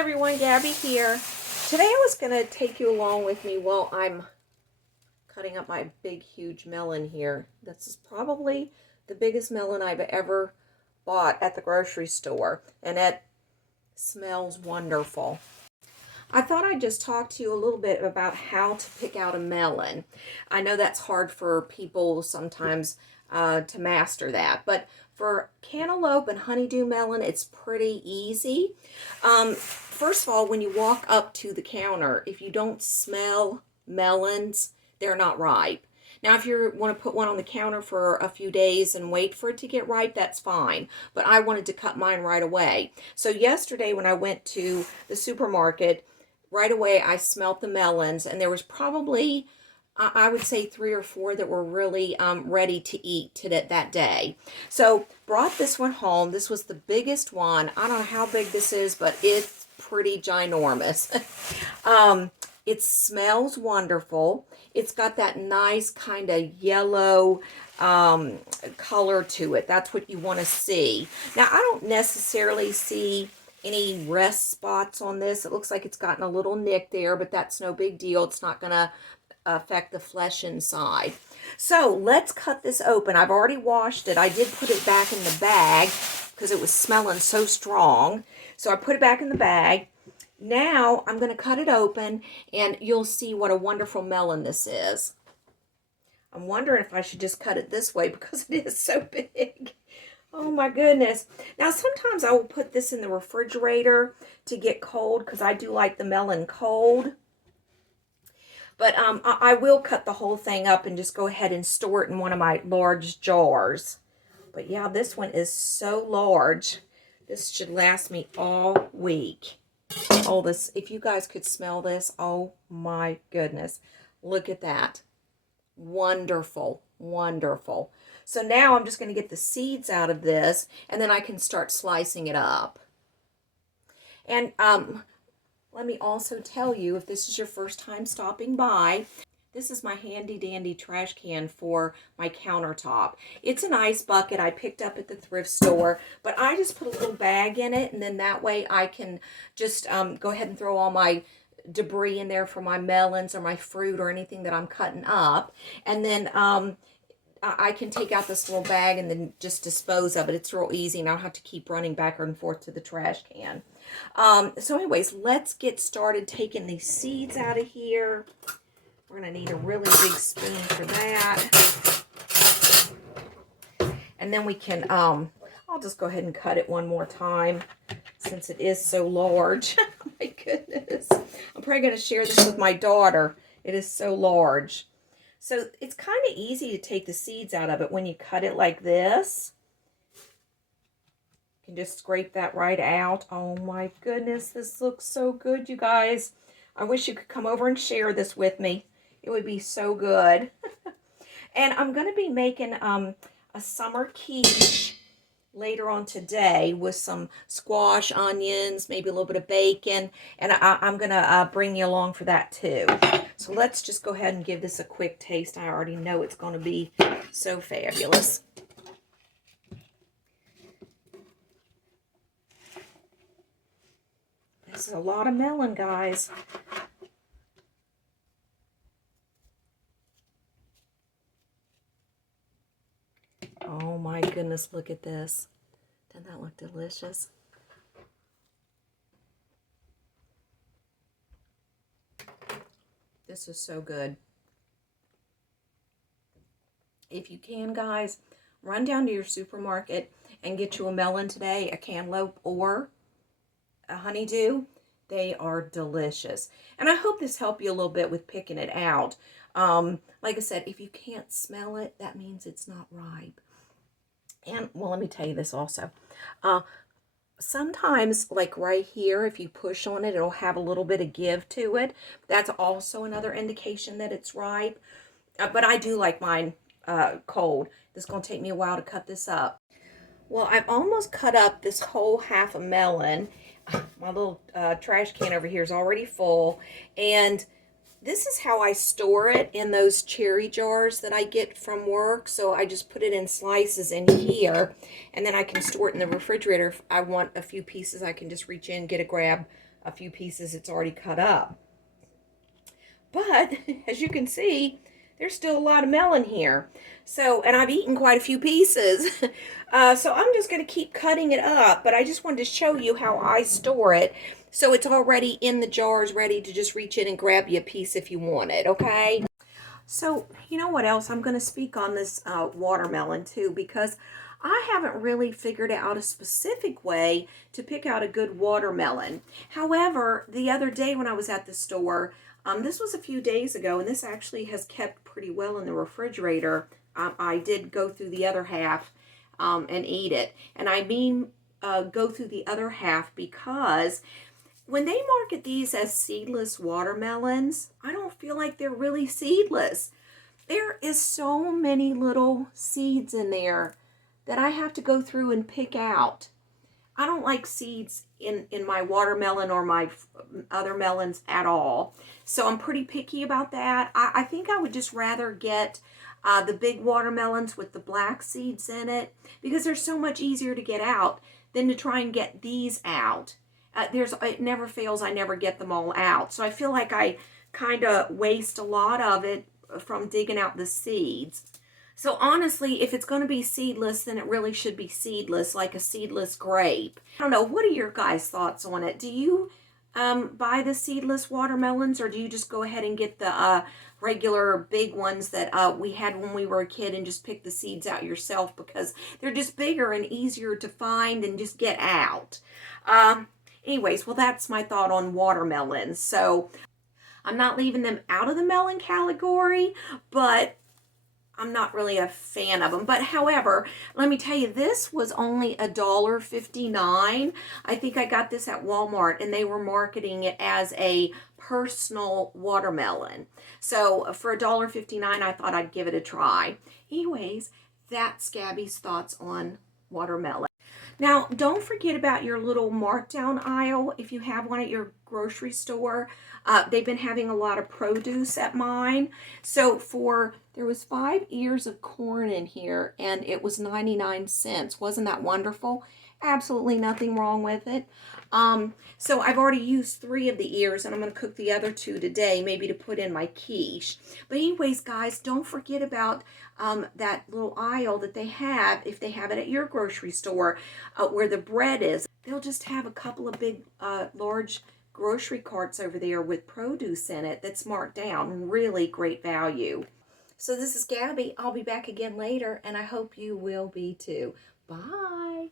everyone, Gabby here. Today I was going to take you along with me while I'm cutting up my big huge melon here. This is probably the biggest melon I've ever bought at the grocery store, and it smells wonderful. I thought I'd just talk to you a little bit about how to pick out a melon. I know that's hard for people sometimes to master that, but for cantaloupe and honeydew melon, it's pretty easy. First of all, when you walk up to the counter, if you don't smell melons, they're not ripe. Now, if you want to put one on the counter for a few days and wait for it to get ripe, that's fine. But I wanted to cut mine right away. So yesterday when I went to the supermarket, right away I smelt the melons, and there was probably, I would say, 3 or 4 that were really ready to eat that day. So brought this one home. This was the biggest one. I don't know how big this is, but it's pretty ginormous. It smells wonderful. It's got that nice kind of yellow color to it. That's what you want to see. Now, I don't necessarily see any rest spots on this. It looks like it's gotten a little nick there, but that's no big deal. It's not going to affect the flesh inside. So let's cut this open. I've already washed it. I did put it back in the bag because it was smelling so strong. So I put it back in the bag. Now I'm going to cut it open, and you'll see what a wonderful melon this is. I'm wondering if I should just cut it this way because it is so big. Oh my goodness. Now sometimes I will put this in the refrigerator to get cold because I do like the melon cold. But I will cut the whole thing up and just go ahead and store it in one of my large jars. But yeah, this one is so large. This should last me all week. Oh, this, if you guys could smell this, oh my goodness. Look at that. Wonderful, wonderful. So now I'm just going to get the seeds out of this, and then I can start slicing it up. And let me also tell you, if this is your first time stopping by, this is my handy dandy trash can for my countertop. It's an ice bucket I picked up at the thrift store, but I just put a little bag in it, and then that way I can just go ahead and throw all my debris in there for my melons or my fruit or anything that I'm cutting up. And then I can take out this little bag and then just dispose of it. It's real easy, and I don't have to keep running back and forth to the trash can. So anyways, let's get started taking these seeds out of here. We're going to need a really big spoon for that. And then we can, I'll just go ahead and cut it one more time since it is so large. Oh my goodness. I'm probably going to share this with my daughter. It is so large. So it's kind of easy to take the seeds out of it when you cut it like this. You can just scrape that right out. Oh my goodness, this looks so good, you guys. I wish you could come over and share this with me. It would be so good. And I'm going to be making a summer quiche later on today with some squash, onions, maybe a little bit of bacon. And I'm going to bring you along for that too. So let's just go ahead and give this a quick taste. I already know it's going to be so fabulous. This is a lot of melon, guys. Oh my goodness, look at this. Doesn't that look delicious? This is so good. If you can, guys, run down to your supermarket and get you a melon today, a cantaloupe or a honeydew. They are delicious. And I hope this helped you a little bit with picking it out. Like I said, if you can't smell it, that means it's not ripe. And, well, let me tell you this also. Sometimes, like right here, if you push on it, it'll have a little bit of give to it. That's also another indication that it's ripe. But I do like mine cold. This is going to take me a while to cut this up. Well, I've almost cut up this whole half a melon. My little trash can over here is already full. And this is how I store it in those cherry jars that I get from work. So I just put it in slices in here, and then I can store it in the refrigerator. If I want a few pieces, I can just reach in, get a grab a few pieces it's already cut up. But as you can see, there's still a lot of melon here. So, and I've eaten quite a few pieces. So I'm just going to keep cutting it up, but I just wanted to show you how I store it. So it's already in the jars, ready to just reach in and grab you a piece if you want it, okay? So, you know what else? I'm going to speak on this watermelon too, because I haven't really figured out a specific way to pick out a good watermelon. However, the other day when I was at the store, this was a few days ago, and this actually has kept pretty well in the refrigerator. I did go through the other half and eat it. And I mean go through the other half because when they market these as seedless watermelons, I don't feel like they're really seedless. There is so many little seeds in there that I have to go through and pick out. I don't like seeds in my watermelon or my other melons at all. So I'm pretty picky about that. I think I would just rather get the big watermelons with the black seeds in it because they're so much easier to get out than to try and get these out. It never fails. I never get them all out. So I feel like I kind of waste a lot of it from digging out the seeds. So honestly, if it's going to be seedless, then it really should be seedless, like a seedless grape. I don't know. What are your guys' thoughts on it? Do you buy the seedless watermelons, or do you just go ahead and get the regular big ones that we had when we were a kid and just pick the seeds out yourself because they're just bigger and easier to find and just get out? Anyways, well, that's my thought on watermelons. So I'm not leaving them out of the melon category, but I'm not really a fan of them. But however, let me tell you, this was only $1.59. I think I got this at Walmart, and they were marketing it as a personal watermelon. So for $1.59, I thought I'd give it a try. Anyways, that's Gabby's thoughts on watermelon. Now, don't forget about your little markdown aisle if you have one at your grocery store. They've been having a lot of produce at mine. So there was 5 ears of corn in here, and it was 99 cents. Wasn't that wonderful? Absolutely nothing wrong with it. So I've already used 3 of the ears, and I'm going to cook the other 2 today, maybe to put in my quiche. But anyways, guys, don't forget about that little aisle that they have, if they have it at your grocery store, where the bread is. They'll just have a couple of big, large grocery carts over there with produce in it that's marked down. Really great value. So this is Gabby. I'll be back again later, and I hope you will be too. Bye.